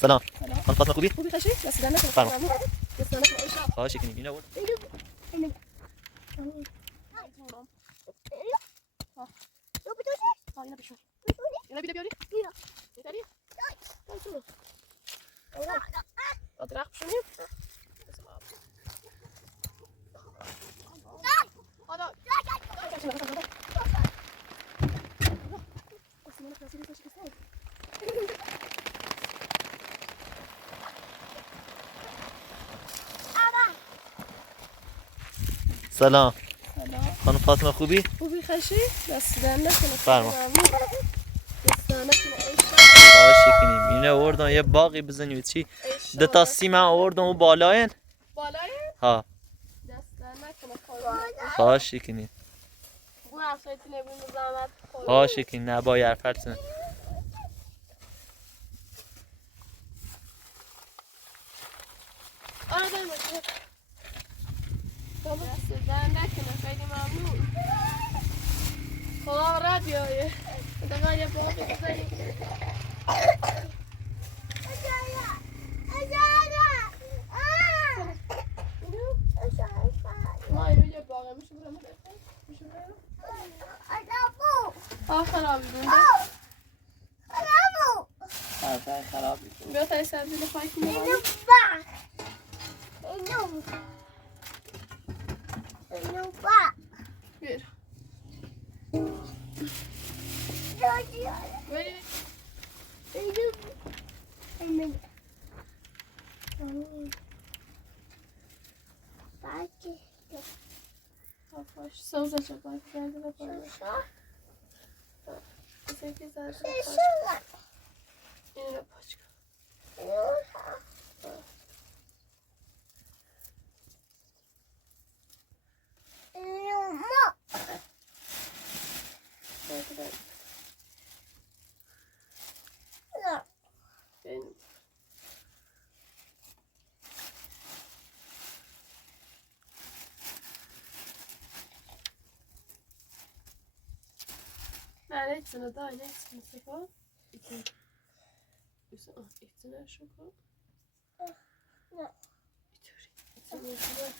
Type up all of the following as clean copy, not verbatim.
سلام. خانم فاطمه خوبی؟ خوبی خشی؟ دست در نکنه. فرما. دست در نکنه ایشا. خواهش کنیم. اینو برد. اینا بشون. اینا بیده بیاری؟ بیاری؟ شروع. درخت بشونیم. حالا سلام. سلام. خانم فاطمه خوبی؟ خوبی خشی؟ دست در نکنه. فرما. دست در نکنه ایشا. خواهش کنیم. اینو آوردن یه باقی بزنیم چی؟ دو تا سیم آوردن و بالاین. بالای؟ ها. دست در نکنه. خواهش کنیم. اون افسایتی نبیم زحمت. خواهش کنیم. نباید فرسن. آره داریم باشه. دست در نکنه. خیلی ممنون. خدا رادیویه. دقیقا یه باقی بزنیم. ما اینو یه باقی میشه برم میشه برم خرابی بونده خرابی بونده بیا تایی سبزی لفایی کنیم بیر باش سوزه چه باید کرده بپاره بسه که زرده این رو پاچ کن نه içine daha ne içine sakal içine içine şu kal ne içine içine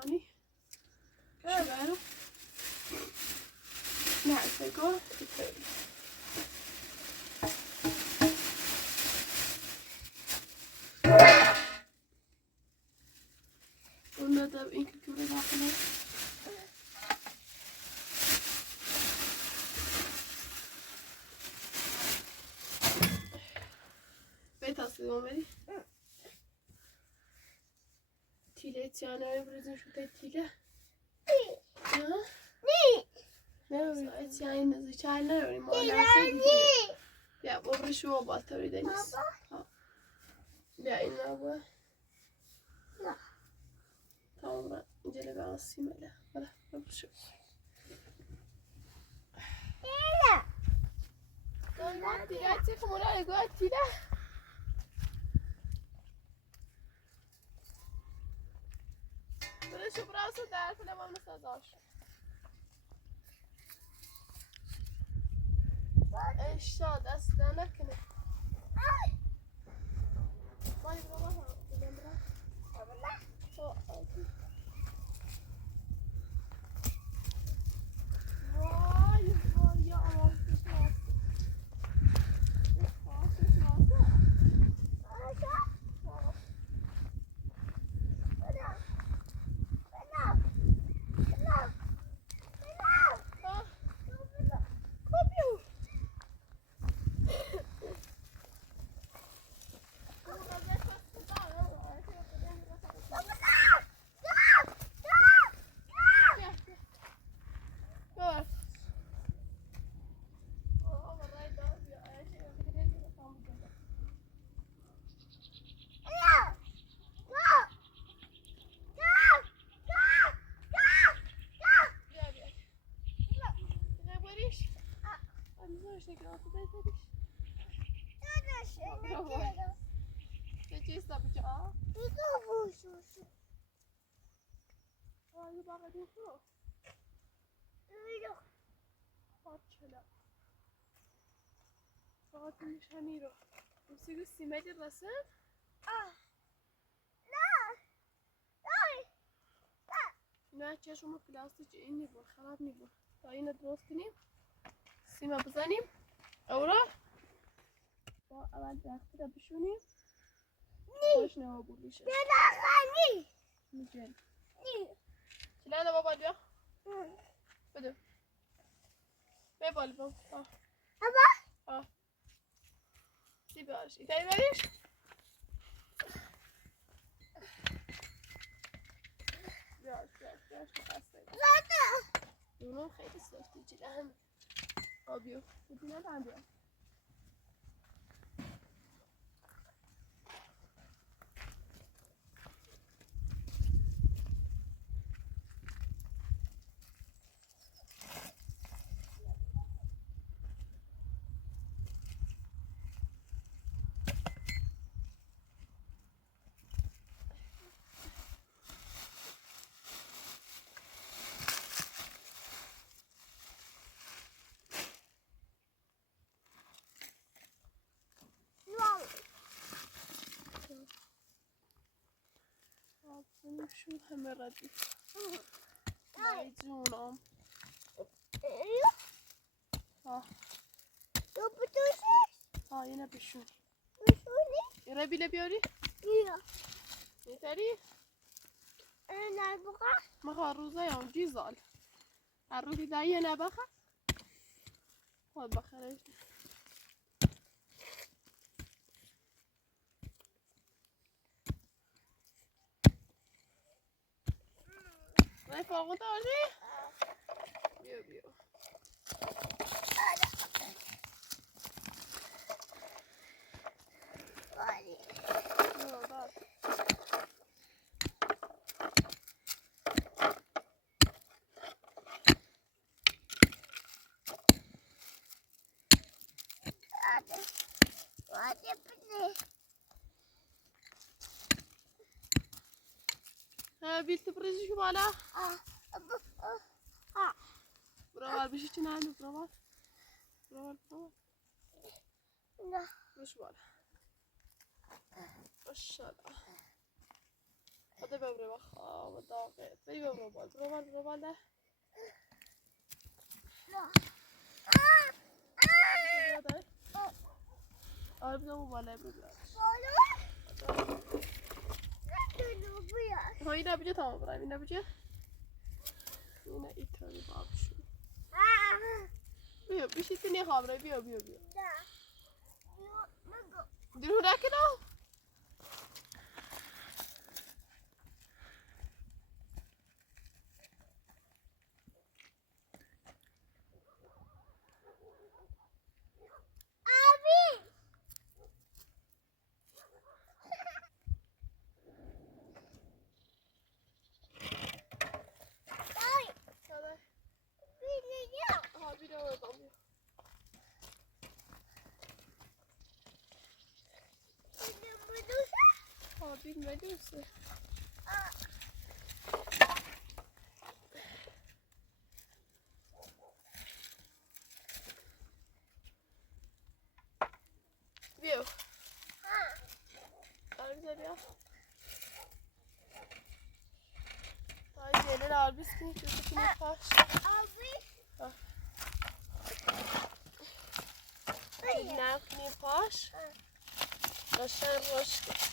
Mamani şuraya nerede go bunda da ilk küre bakın betasını olmadı tile yani bizim şu tile نه چای نزدیک چای نداریم ما بیا ببر شما باتری دنیز بیا این نبوه نه tamam ben incele bir asayım hele hadi bebr şuma Dönmek diye çıkım oraya götüyle Böyle şu burası der falan nasıl azar Eşya destler nakine. Vay bravo. Vay ya aman میذارش نگه آتو دایدش چه چیز بچه ها؟ آیا باقی دیم تو؟ پارچلا فقط نشانی رو بسیگو سیمه دید رسم؟ نه چشم پلاستیک این نیبون خراب نیبون تا اینو درست کنیم سیمه بزنیم اورا با اول درختی رو بشونیم خوش نوا بود میشه میگن چلانه بابا بیا بده ببال بابا آه سی بیارش ایتایی بریش بیارش بخسته اونو خیلی سختی چیده همه آبیو بودی ندارم بیا شو همه ردیف ای جونم ها اینه بشونی ایره بیله بیاری؟ نیتری؟ مخواه روزه یا جیزال هر روزی داییه نبخه خود بخره نه فاقو داری؟ بیا بیا بیل تبرزی شو بالا برابر بشی چی نهنو برابر بش بالا ماشاءالله هذا ببري وخا وضاغط بي برابر ده ببدأ بالا ها این نبیجه تمام برای این نبیجه این ایتانی بابشو بیا بیشی تنی خابره بیا درو نکنم بین مدوسه بیا آرزا بیا آی جلال آربیس کنی تو کنی پاش نرم کنی پاش داشتن روش کن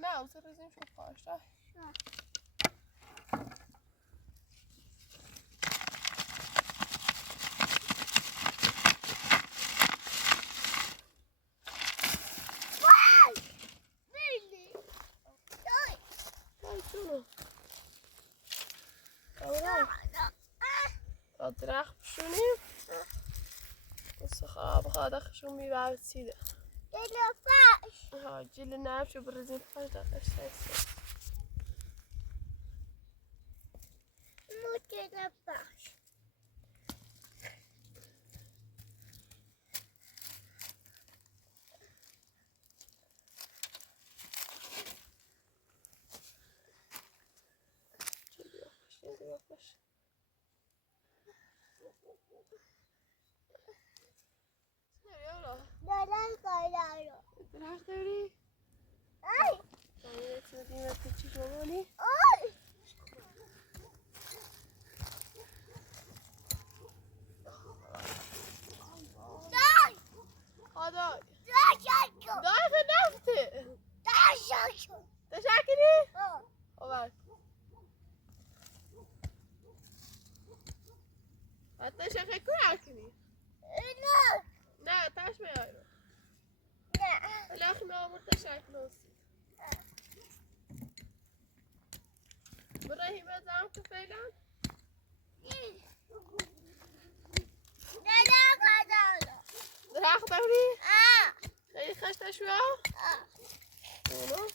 نه اوزه روزیم شد پاش رای درخت بشونیم بسه خواب خواهده خشون میبرد سیده ها جيل نعرف شو برزين فاش دقش هسه باش يلا راح دوري تودي ما تجي جواني هذا داي خدمت تشاكلي وبعد حتى شكلك كل لا تعش ما يعرف الأخ ما عمرت شايف نوصي برهي ما زعم كفيلان راح دوري خلي خشت شوية والله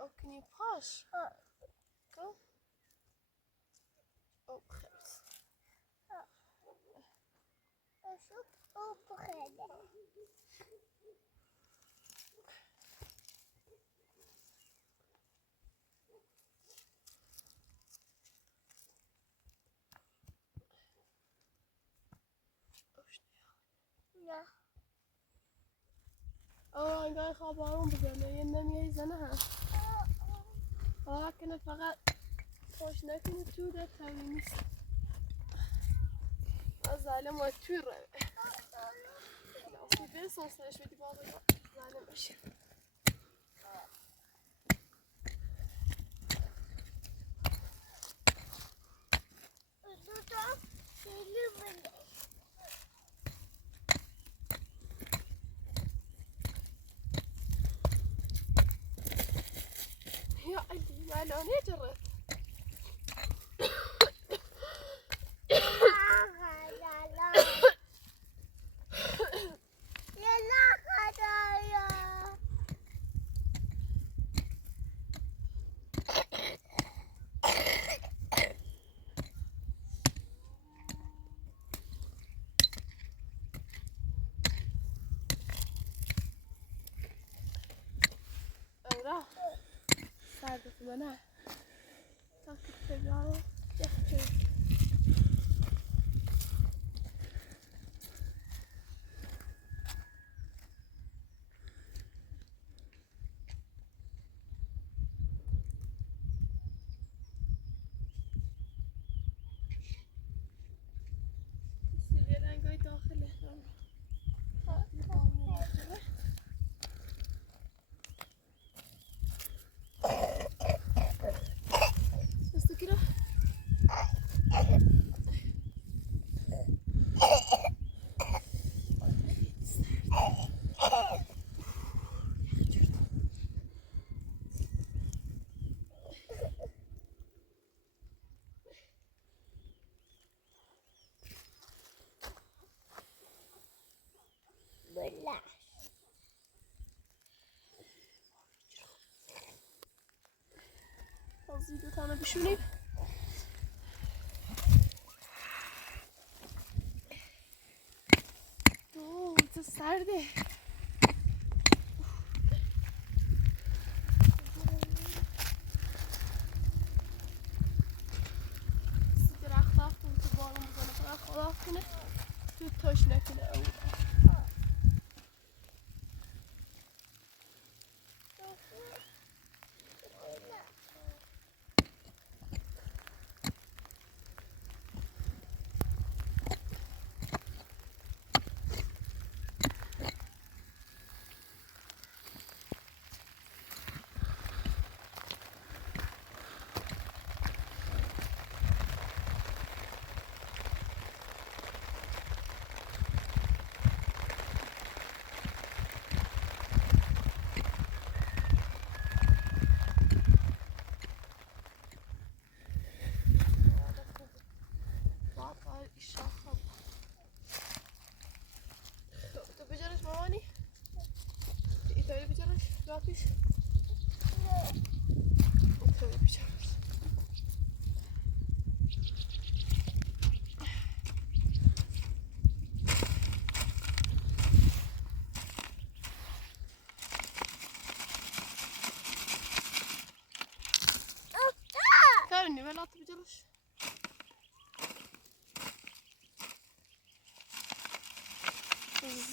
أوكني باش go oh خلاص أنا خبرهم بزنه ينام يزنها لكن فقط خوش نکنه تو ده تاوینیست از ظالم و توی رو اصلی به سانسرش بدی بابا ظالم بشه يا علي ما لوني جرت ساعدت منها تاكل تبعه يحكي السيجارة قاعد داخله خانه بشونیم. چه سرده. درخت هفتم تو بارون بزنه فقط خدا کنه تو تاش نکنه. تو بجرش مامانی؟ ایتایی بجرش؟ راکش؟ ایتایی بجرش ترنی ولات بجرش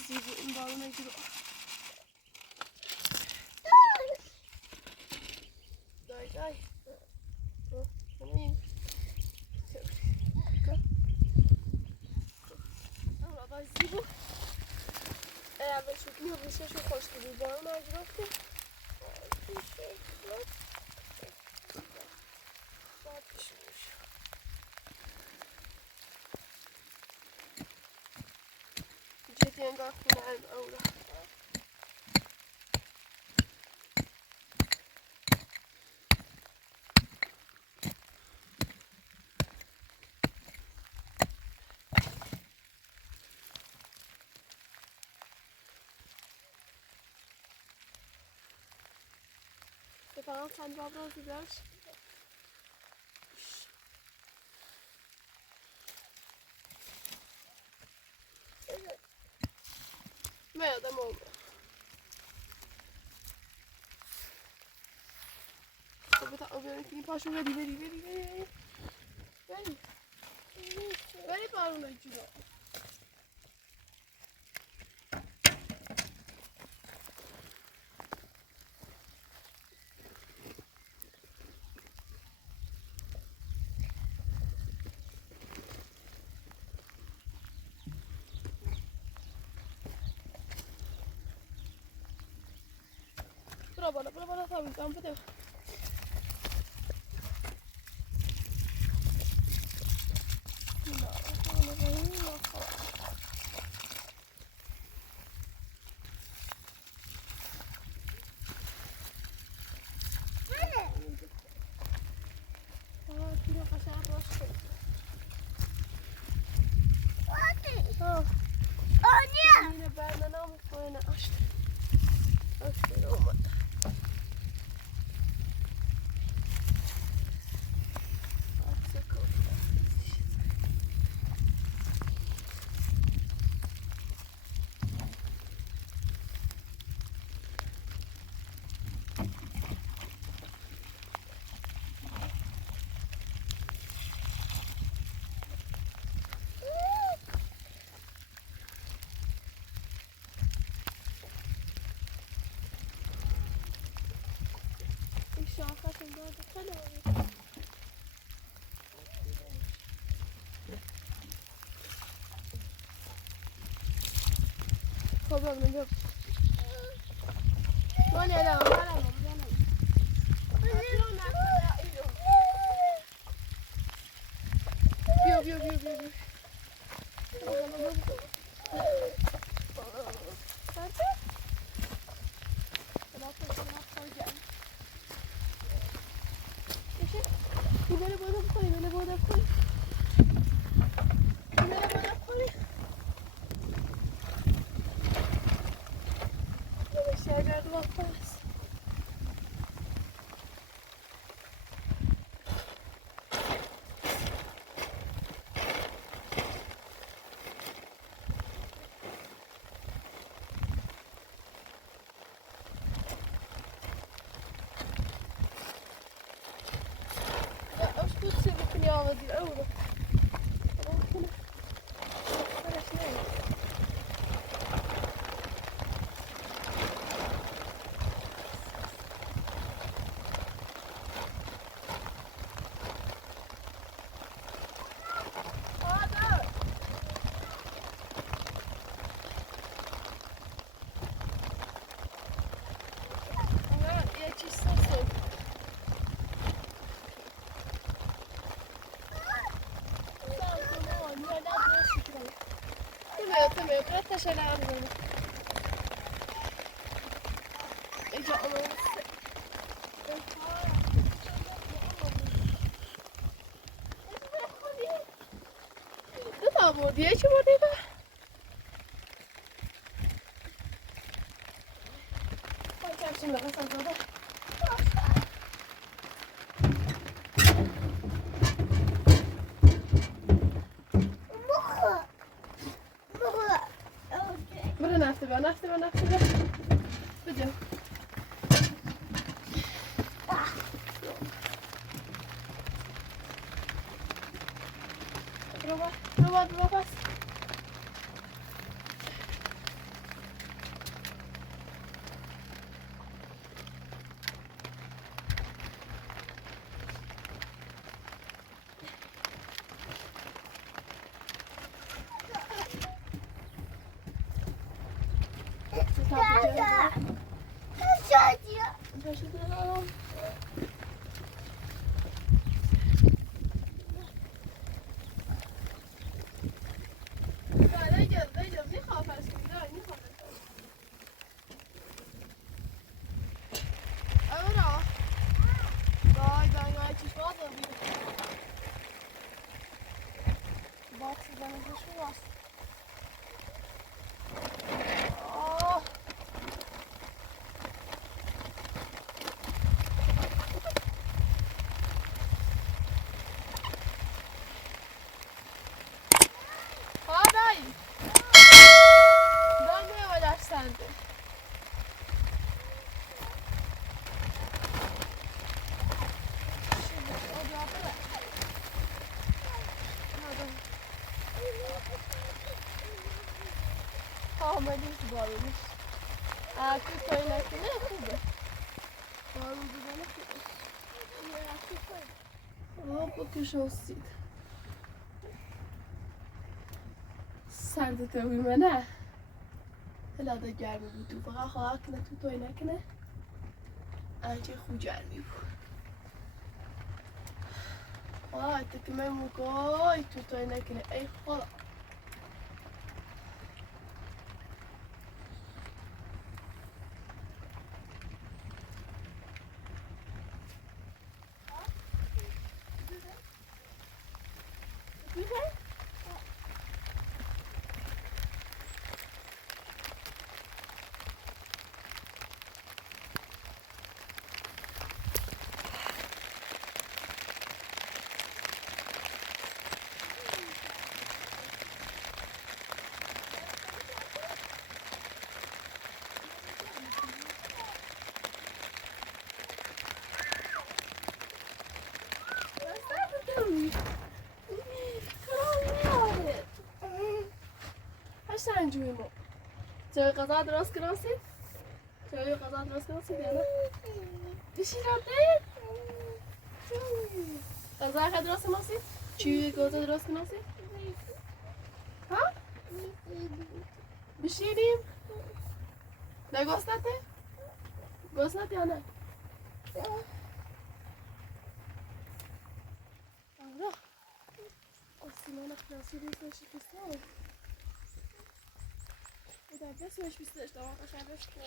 زیبو این بارو نگیرو دای همین آقای زیبو اول شکلی و ریشش رو خوش کنید بارو نگیرفته باید بشونیش جدی انگار خونه علم اولا فقط چند باب رو بیدرش میادم اومد خب بتا بیاریم که این پاشو بری بارونه جلو برو بالا تا بیدم بده Yine benden almış boyunu açtı. Açtı olmadı. Açacak oldu. شاخه داد خیلی خب ببینم من الان بیا Böyle koy. Böyle şeyler de bakmaz. دیر اونو بردیه چی بردیده؟ باید کمشیم نفسم زده برو نفته بیا نفته بیا نفته بیا بجا برو پس آمدیم تو بارونش تو توی نکنه خوبه بارون بودنه خوبه بکش هستید سرد توی منه هلاده گرمی بود تو فقط خواهد کنه تو توی نکنه انچه خوب گرمی بود تو که من موقعی تو توی نکنه ای خدا سنجویمو جای غذا درست کناسید؟ جای غذا درست کناسید یا نه؟ بشیراده؟ غذا که درست کناسید؟ چی غذا درست کناسید؟ ها؟ بشیریم؟ نه گوستته؟ گوستت یا نه؟ آره آسیمان کناسی ریز نشی کسان در بسیمش بیستش دوام قشنگش کنه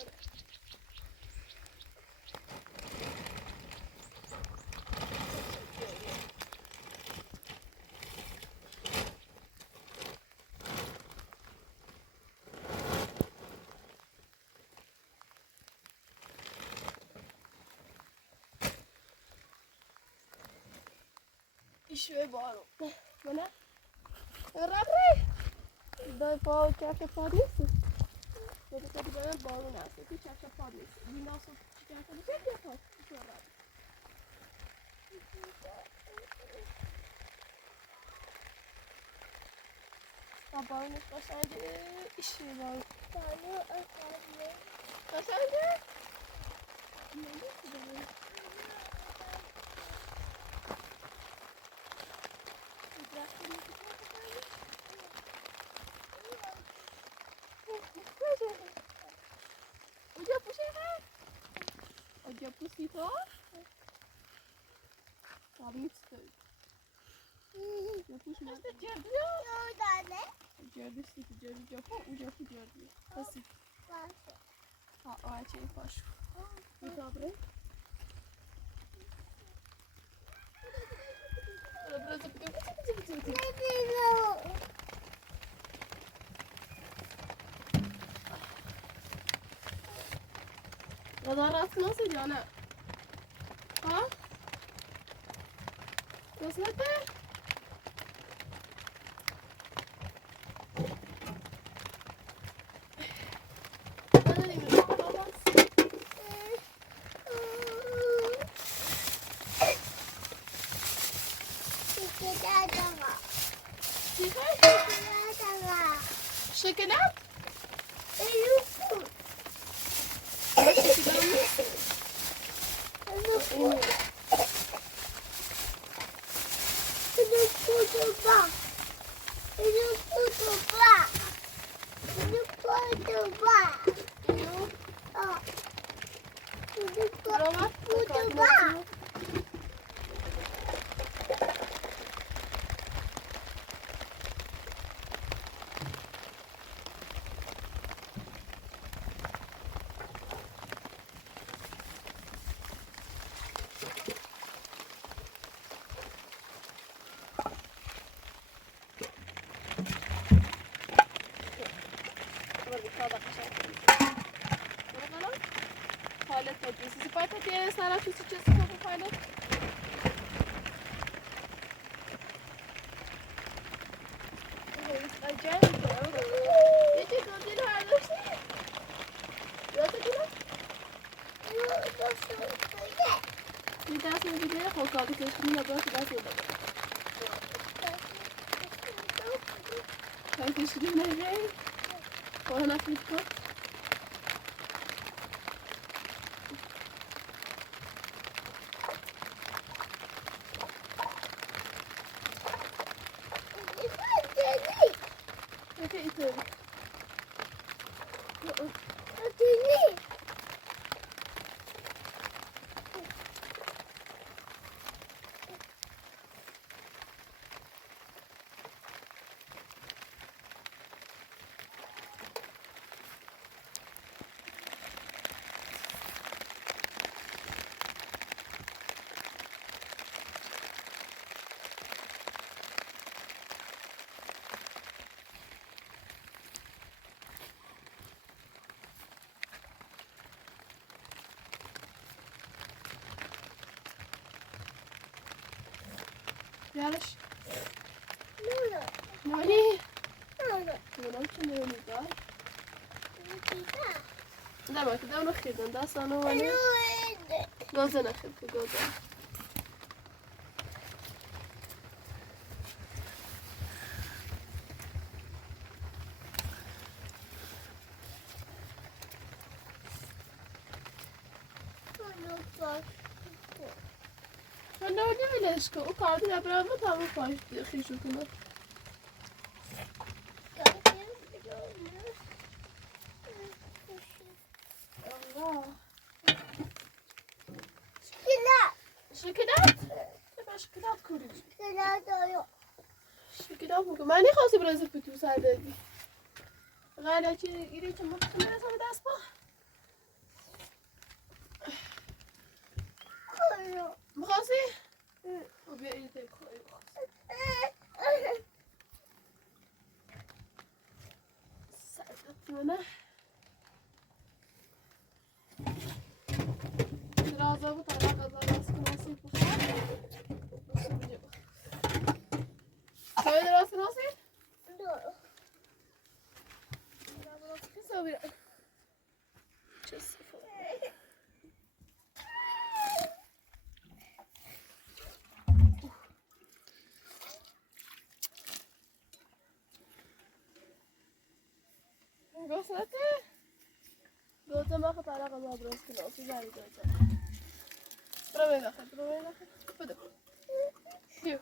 ایشوه بارو منه؟ ربره دای پا کف پا نیستی؟ بده که دیگه بارو نسته تو کف پا نیستی بیناسو چیکار کنی؟ بیا پا قبارنش قشنگه ایشی بار قشنگه اونجا پوشه هست اونجا پوسی تو تابیت توی یا پوش مست جردی جردی سیتی جردی جاپو اونجا پو جردی بسی ها آچه این پاشو میتابره برو غذا راست ناسه جانه ها قسمته شکلات Sarah, tu just go for pilot. Bir tanesini videoya koy kaldık. Üstünü de bırak biraz yola. Kardeşim nereye? Bana flip koy. Yarış. Nani? Nani چه نمی‌دار؟ نه ما که دارم خیردن دستانو ولی گازه نخیر که گازه. من نمی‌دونش که او کار دیگه برای ما تمام پاش خیشو کنه. شکلات؟ چه شکلات کوری؟ شکلات بگو. من نخواستی برای زپتو سر دادی. غیره چی ایری چه مطمئن هستم دست با؟ مخواستی؟ او بیا ایری تایی کوری بخواستی. سردت منه. رازه بود تا غذا راست کناسی بخور. Söyle derası nasıl? Doğru. Kısa bir. گوسته گوزه ما خود علاقه ما برس کنم تو جایی گوزه برو بین داخل بده بیو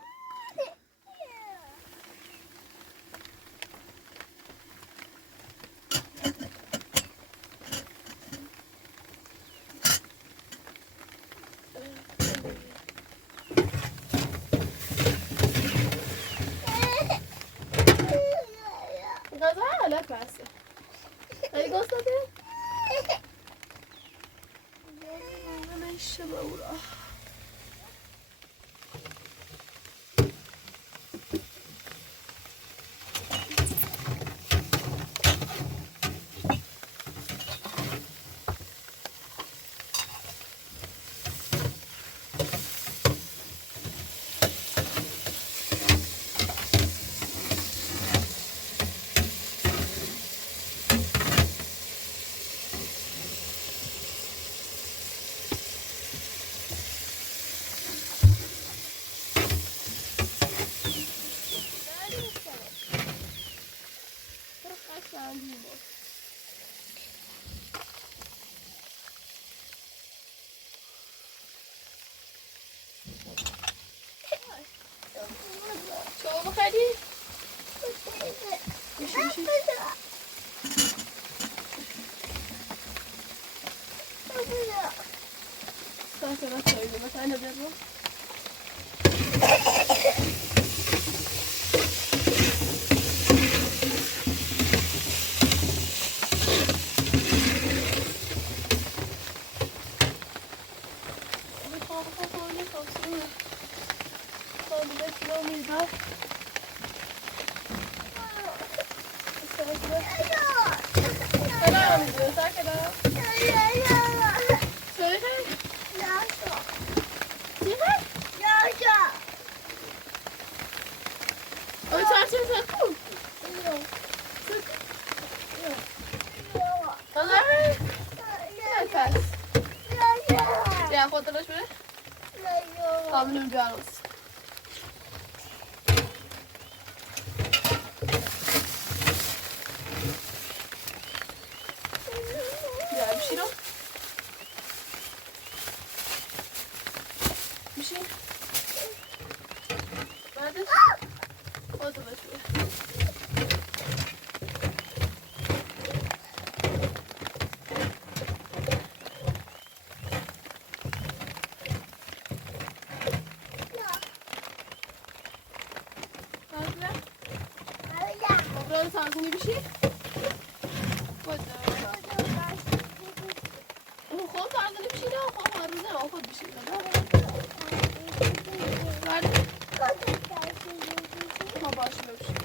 غذا حالا پسه خیلی گوسته من اشتباه اورا شما بخیری؟ میشی ساعت را شایده مثلا نبید رو خاطرش بره؟ قابلم جانوس ya bir şey yok. Bir şey. Nerede? O da başlıyor. Buranın tarzını bir şey. خب tarzını bir şey daha خب harbiden o bir şey daha. Verdi. Ama başlıyor bir şey.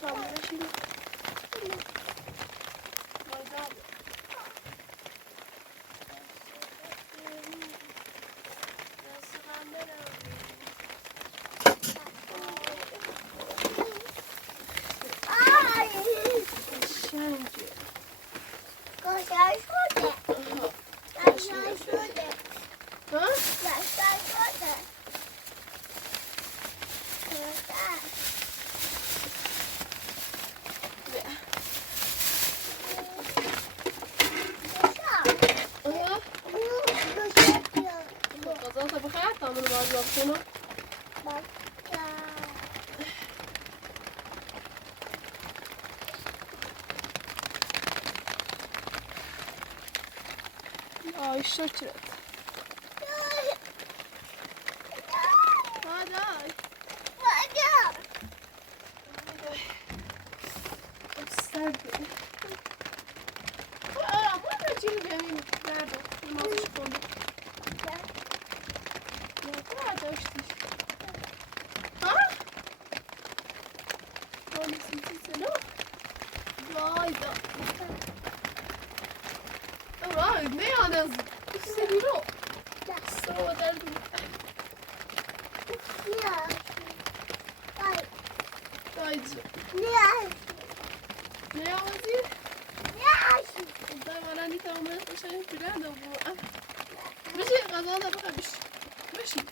Tamam bir şey. Ay şaşırt. Hadi. Serdi. Aa, bu da çiğ benim. Nerede? Nasıl çıkıldı? Ya nerede işte? Ha? Nasıl çıksın o? Vay da. Vay ne yalnız? İşte bir o. Sıra derdim. Dayıcı. Ne yazıyor? Da bana bir tane şey bilen de bu. Bir şey kazandı bakalım. Bir şey.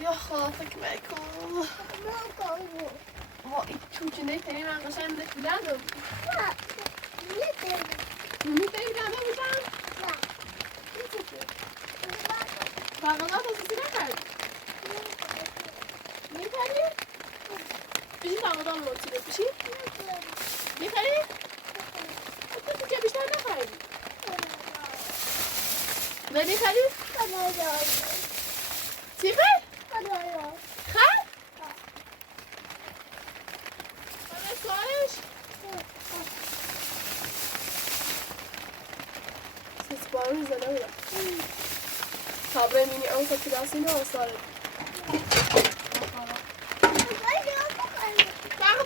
یا خاطک میکن ما این چوچه نیتایی من قشنگ نکیدن رو میتایی داده بودم؟ فقط اساسی نکرد میتایی؟ بیشی فقط هم مرتیده بیشی؟ میتایی؟ تو که بیشتر نکردی نه میتایی؟ چی بر؟ خر؟ برای سوالش؟ سپارو زده بودم تابره مینی اون که کلاسی نه سال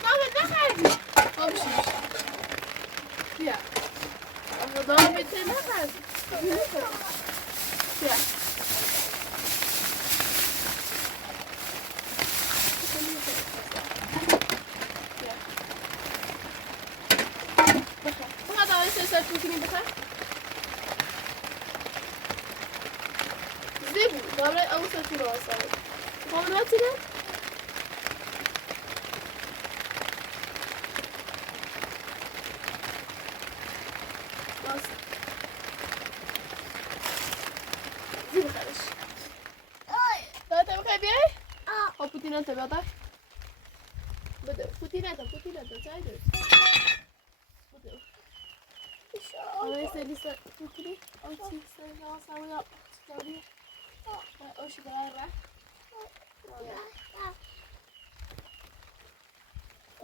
فقط نخردی خب شیش بیا فقط بته نخردی بیا فقط آن سه میتونی بخور زیبو داره اون سه رو آسان خب نتیره باز زیبو خرش داده بخوای بیای؟ خب پوتینه تا بیاده بده پوتینه تا چای درست بده آره سری سر پوتینی آچی سری آسان یا ساری آشی برای را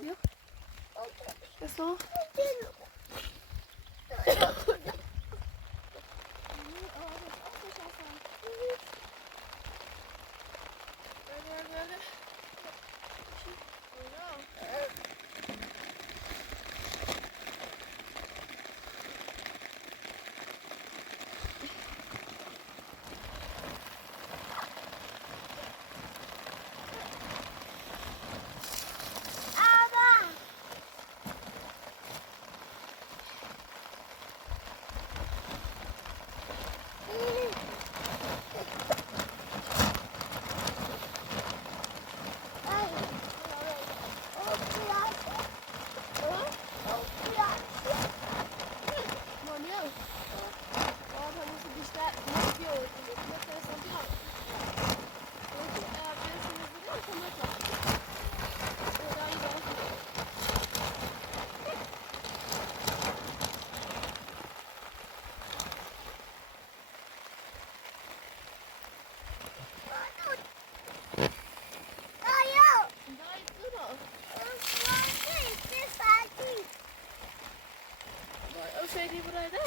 بیا بسا Şeyi buraya da.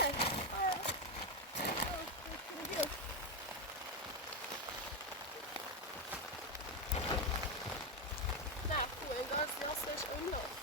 Nej, du är inte jag ses undan.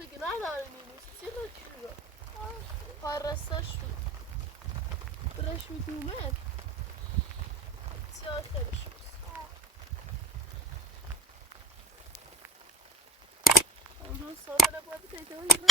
تو که نداره نیمیسی چی رو چی رو پارستا شد برش میدی اومد چی آخرش شد اون ساله باید تیتوی